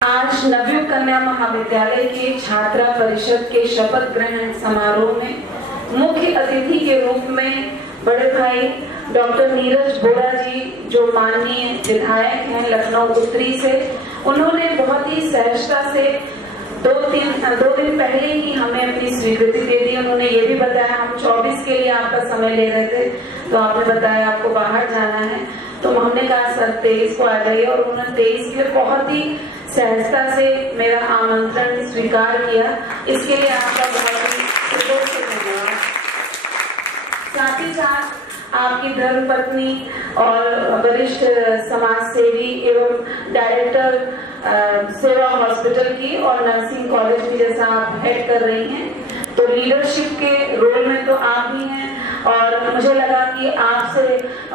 आज नवयुग कन्या महाविद्यालय के छात्रा परिषद के शपथ ग्रहण समारोह में मुख्य अतिथि के रूप में बड़े भाई डॉक्टर नीरज बोरा जी, जो माननीय विधायक हैं लखनऊ उत्तरी से, उन्होंने बहुत ही सहजता से दो दिन पहले ही हमें अपनी स्वीकृति दे दी। उन्होंने ये भी बताया, हम 24 के लिए आपका समय ले रहे थे तो आपने बताया आपको बाहर जाना है, तो हमने कहा सर 23 को आ जाइए, और उन्होंने 23 के लिए बहुत ही सहजता से मेरा आमंत्रण स्वीकार किया। इसके लिए आपका बहुत ही धन्यवाद। साथ ही साथ आपकी धर्मपत्नी और वरिष्ठ समाज सेवी एवं डायरेक्टर सेवा हॉस्पिटल की और नर्सिंग कॉलेज की, जैसा आप हेड कर रही हैं, तो लीडरशिप के रोल में तो आप ही हैं, और मुझे लगा कि आपसे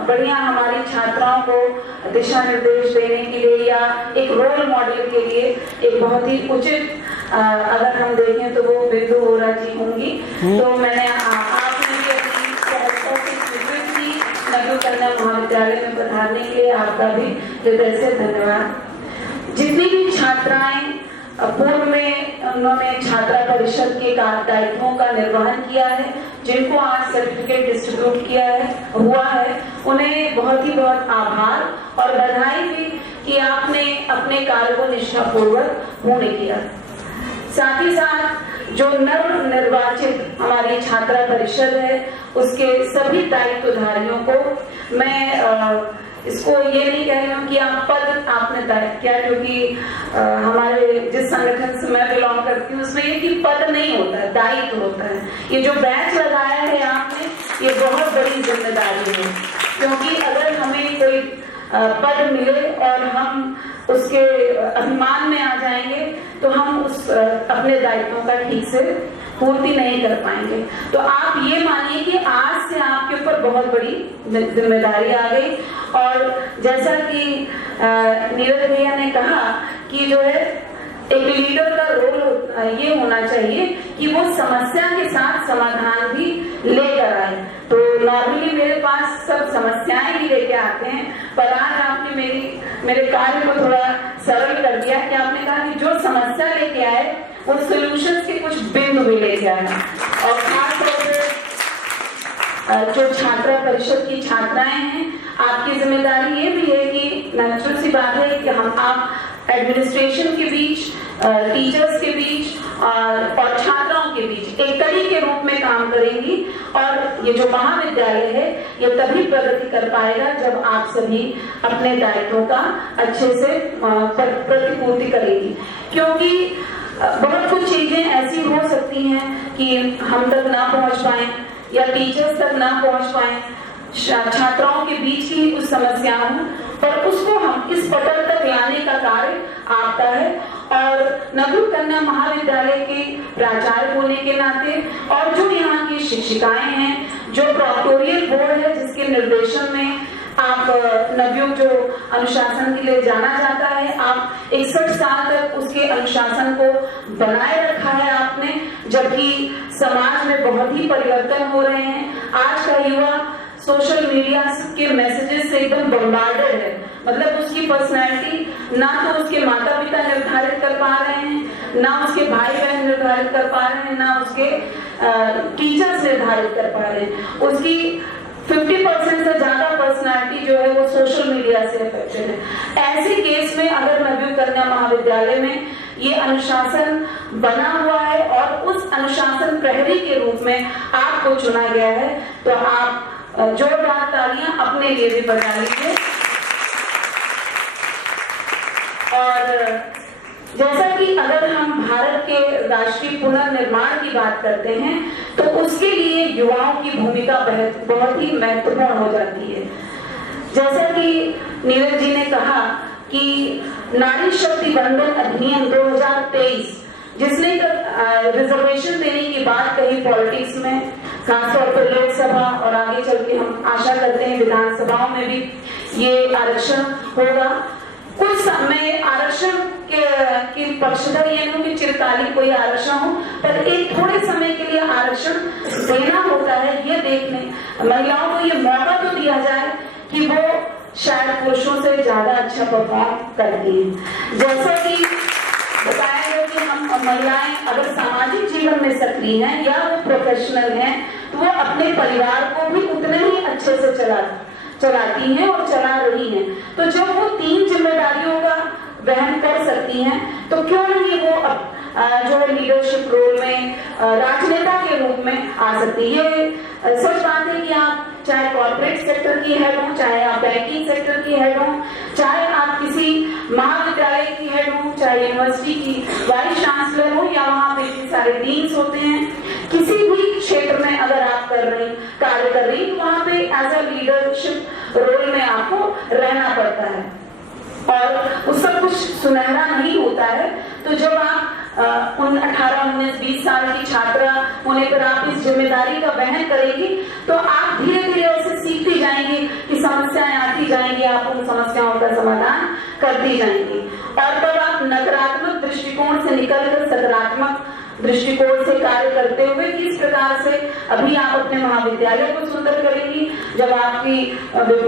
बढ़िया हमारी छात्राओं को दिशा निर्देश देने के लिए या एक रोल मॉडल के लिए एक बहुत ही उचित अगर हम देखें तो वो बिंदु बोरा जी होंगी। तो मैंने आपने भी अपनी सहजता से स्वीकृत की नवयुग कन्या महाविद्यालय में पधारने के लिए आपका भी हृदय से धन्यवाद। जितनी भी छात्राएं पूर्व में उन्होंने छात्रा परिषद के दायित्वों का निर्वहन किया है, जिनको आज सर्टिफिकेट डिस्ट्रीब्यूट हुआ है, उन्हें बहुत ही बहुत आभार और बधाई भी कि आपने अपने कार्य को निष्ठापूर्वक पूर्ण किया। साथ ही साथ जो नव निर्वाचित हमारी छात्रा परिषद है, उसके सभी दायित्वधारियों को मैं इसको ये नहीं कह रही हूँ कि आप पद आपने तय किया, क्योंकि हमारे जिस संगठन से मैं बिलोंग करती हूँ उसमें ये कि पद नहीं होता है, दायित्व होता है। ये जो बैच लगाया है आपने, ये बहुत बड़ी जिम्मेदारी है, क्योंकि अगर हमें कोई पद मिले और हम उसके अभिमान में आ जाएंगे तो हम उस अपने दायित्वों का ठीक से पूर्ति नहीं कर पाएंगे। तो आप ये मानिए कि आज से आपके ऊपर बहुत बड़ी जिम्मेदारी आ गई, और जैसा कि नीरज भैया ने कहा कि जो है एक लीडर का रोल ये होना चाहिए कि वो समस्या के साथ समाधान भी लेकर आए। तो नॉर्मली मेरे पास सब समस्याएं ही लेके आते हैं, पर आज आपने मेरे कार्य को थोड़ा सरल कर दिया कि आपने कहा कि जो समस्या लेके आए उन सोल्यूशंस के कुछ बिंदु भी लेके आए, और खासतौर पर जो छात्रा परिषद की छात्राएं हैं, आपकी जिम्मेदारी ये भी है कि नेचुरल सी बात है कि आप एडमिनिस्ट्रेशन के बीच, टीचर्स के बीच और छात्राओं के बीच एक कड़ी के रूप में काम करेंगी, और ये जो महाविद्यालय है ये तभी प्रगति कर पाएगा जब आप सभी अपने दायित्वों का अच्छे से प्रतिपूर्ति करेंगी। क्योंकि बहुत कुछ चीजें ऐसी हो सकती हैं कि हम तक ना पहुंच पाए या टीचर्स तक ना पहुंच पाए, छात्राओं के बीच की कुछ समस्याएं हों, पर उसको हम इस पटल तक लाने का कार्य आपका है। और नवयुग कन्या महाविद्यालय के प्राचार्य होने के नाते और जो यहाँ की शिक्षिकाएं हैं, जो प्रॉक्टोरियल बोर्ड है जिसके निर्देशन में आप नवयुग जो अनुशासन के लिए जाना जाता है, आप 61 साल तक उसके अनुशासन को बनाए रखा है आपने, जबकि समाज में बहुत ही परिवर्तन हो रहे हैं। आज का युवा सोशल मीडिया के मैसेजेस से एकदम बम्बार्डेड है, मतलब उसकी पर्सनैलिटी ना तो उसके माता पिता निर्धारित कर पा रहे हैं, ना उसके भाई बहन निर्धारित कर पा रहे हैं, ना उसके टीचर्स निर्धारित कर पा रहे हैं। उसकी 50% से ज्यादा पर्सनालिटी जो है वो सोशल मीडिया से अफेक्टेड है। ऐसे केस में अगर नवयुग कन्या महाविद्यालय में ये अनुशासन बना हुआ है और उस अनुशासन प्रहरी के रूप में आपको चुना गया है, तो आप जोरदार तालियां अपने लिए भी बजा लीजिए। और जैसा कि अगर हम भारत के राष्ट्रीय पुनर्निर्माण की बात करते हैं तो उसके लिए युवाओं की भूमिका बहुत ही महत्वपूर्ण हो जाती है। जैसा कि नीरज जी ने कहा कि नारी शक्ति बंधन अधिनियम 2023 जिसने रिजर्वेशन देने की बात कही पॉलिटिक्स में, खासतौर पर लोकसभा और आगे चल के हम आशा करते हैं विधानसभाओं में भी ये आरक्षण होगा। कुछ समय आरक्षण के पक्षधर ये नहीं कि चिरकालीन कोई आरक्षण हो, पर एक थोड़े समय के लिए आरक्षण देना होता है, ये देखने महिलाओं को ये मौका तो दिया जाए कि वो शायद पुरुषों से ज्यादा अच्छा परफॉर्म करती है। जैसा कि महिलाएं अगर सामाजिक जीवन में सक्रिय हैं या वो प्रोफेशनल हैं तो वो अपने परिवार को भी उतने ही अच्छे से चलाती हैं और चला रही हैं। तो जब वो 3 जिम्मेदारियों का वहन कर सकती हैं तो क्यों नहीं वो जो लीडरशिप रोल में राजनेता के रूप में आ सकती है। ये सच बात है कि आप चाहे कॉर्पोरेट सेक्टर की हेड हो, चाहे आप बैंकिंग सेक्टर की हेड हो, चाहे आप किसी महाविद्यालय की हेड हो, चाहे यूनिवर्सिटी की वाइस चांसलर हो या वहां पे इतने सारे डीन्स होते हैं, किसी भी क्षेत्र में अगर आप कार्य कर रही तो वहां पे एज अ लीडरशिप रोल में आपको रहना पड़ता है और वो सब कुछ सुनहरा नहीं होता है। तो जब आप उन 18, 19, 20 साल की छात्रा होने पर आप इस जिम्मेदारी का वहन करेंगी तो आप धीरे धीरे ऐसे सीखती जाएंगी कि समस्याएं आती जाएंगी, आप उन समस्याओं का समाधान करती जाएंगी और तब आप नकारात्मक दृष्टिकोण से निकलकर सकारात्मक दृष्टिकोण से कार्य करते हुए किस प्रकार से अभी आप अपने महाविद्यालय को सुंदर करेंगी, जब आपकी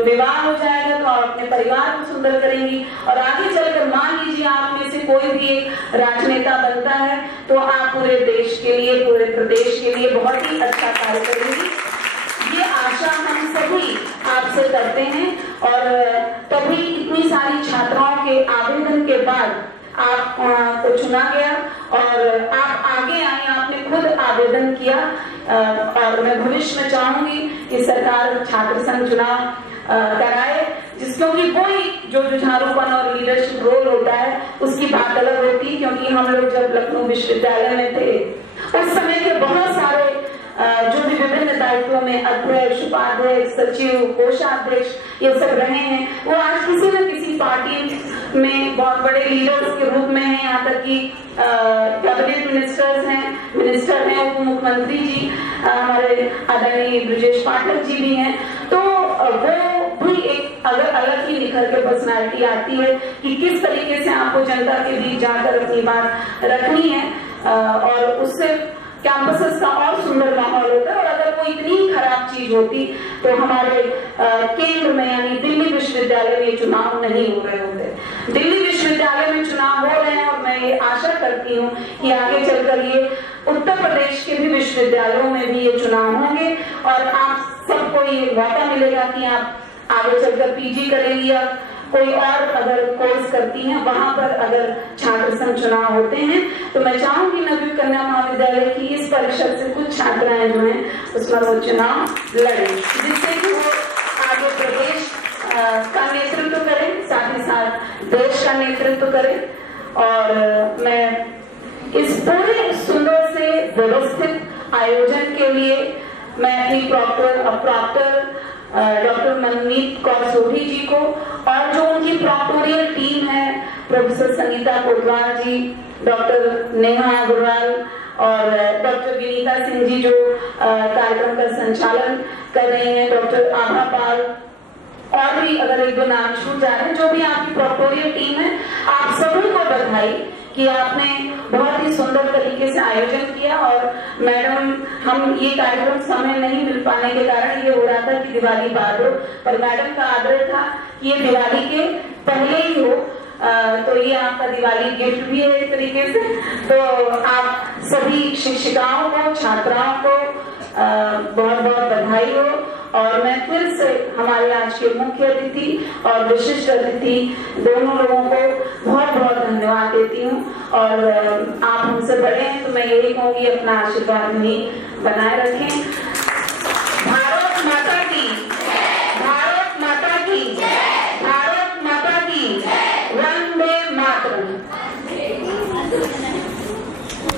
विवाह हो जाएगा तो आप अपने परिवार को सुंदर करेंगी और आगे चलकर मान लीजिए आप में से कोई भी एक राजनेता बनता है तो आप पूरे देश के लिए, पूरे प्रदेश के लिए बहुत ही अच्छा कार्य करेंगी। ये आशा हम सभी आपसे करते हैं और तभी इतनी सारी छात्राओं के आवेदन के बाद आपको चुना गया और आप आगे आए, आपने खुद आवेदन किया और मैं भविष्य में चाहूंगी कि सरकार छात्र संघ चुनाव कराए, क्योंकि वही जो जुझारूपन और लीडरशिप रोल होता है उसकी बात अलग होती है। क्योंकि हम लोग जब लखनऊ विश्वविद्यालय में थे उस समय के बहुत सारे जो भी विभिन्न दायित्वों में अध्यक्ष, उपाध्यक्ष, सचिव, कोषाध्यक्ष ये सब रहे हैं, वो आज किसी न किसी पार्टी में बहुत बड़े लीडर्स के रूप में हैं, यहाँ तक कि कैबिनेट मिनिस्टर हैं, उप मुख्यमंत्री जी हमारे आदरणीय ब्रजेश पाठक जी भी हैं। तो वो भी एक अलग ही निखर के पर्सनालिटी आती है कि किस तरीके से आपको जनता के बीच जाकर अपनी बात रखनी है और उससे कैंपसेस का और सुंदर माहौल होता है। और अगर कोई इतनी खराब चीज होती तो हमारे केंद्र में यानी दिल्ली विश्वविद्यालय में चुनाव नहीं हो रहे होते। दिल्ली विश्वविद्यालय में चुनाव हो रहे हैं और मैं ये आशा करती हूँ कि आगे चलकर ये उत्तर प्रदेश के भी विश्वविद्यालयों में भी ये चुनाव होंगे और आप सबको ये मौका मिलेगा कि आप आगे चलकर पीजी करेंगी या कोई और अगर कोर्स करती हैं, वहां पर अगर छात्र संघ चुनाव होते हैं तो मैं चाहूंगी नवयुग कन्या महाविद्यालय की इस परिषद से कुछ छात्राएं जो हैं उसमें वो चुनाव लड़े, जिससे कि वो आगे प्रदेश का नेतृत्व करें, साथ ही साथ देश का नेतृत्व करें। और मैं इस पूरे सुंदर से व्यवस्थित आयोजन के लिए मैं अपनी प्रॉक्टर डॉक्टर मनमीत कौर सोढ़ी जी को और जो उनकी प्रॉक्टोरियल टीम है, प्रोफेसर संगीता कोटवाल जी, डॉक्टर नेहा अग्रवाल और डॉक्टर विनीता सिंह जी जो कार्यक्रम का संचालन कर रही हैं, डॉक्टर आभा पाल और भी अगर एक दो नाम छूट जा रहे हैं, जो भी आपकी प्रॉक्टोरियल टीम है, आप सभी को बधाई कि आपने बहुत ही सुंदर तरीके से आयोजन किया। और मैडम, हम ये कार्यक्रम समय नहीं मिल पाने के कारण ये हो रहा था कि दिवाली बाद हो, पर मैडम का आग्रह था कि ये दिवाली के पहले ही हो, तो ये आपका दिवाली गिफ्ट भी है एक तरीके से। तो आप सभी शिक्षिकाओं को, छात्राओं को बहुत बहुत बधाई हो और मैं फिर से हमारे आज के मुख्य अतिथि और विशिष्ट अतिथि दोनों लोगों को बहुत बहुत धन्यवाद देती हूँ। और आप हमसे बड़े हैं तो मैं यही कहूँगी अपना आशीर्वाद भी बनाए रखें।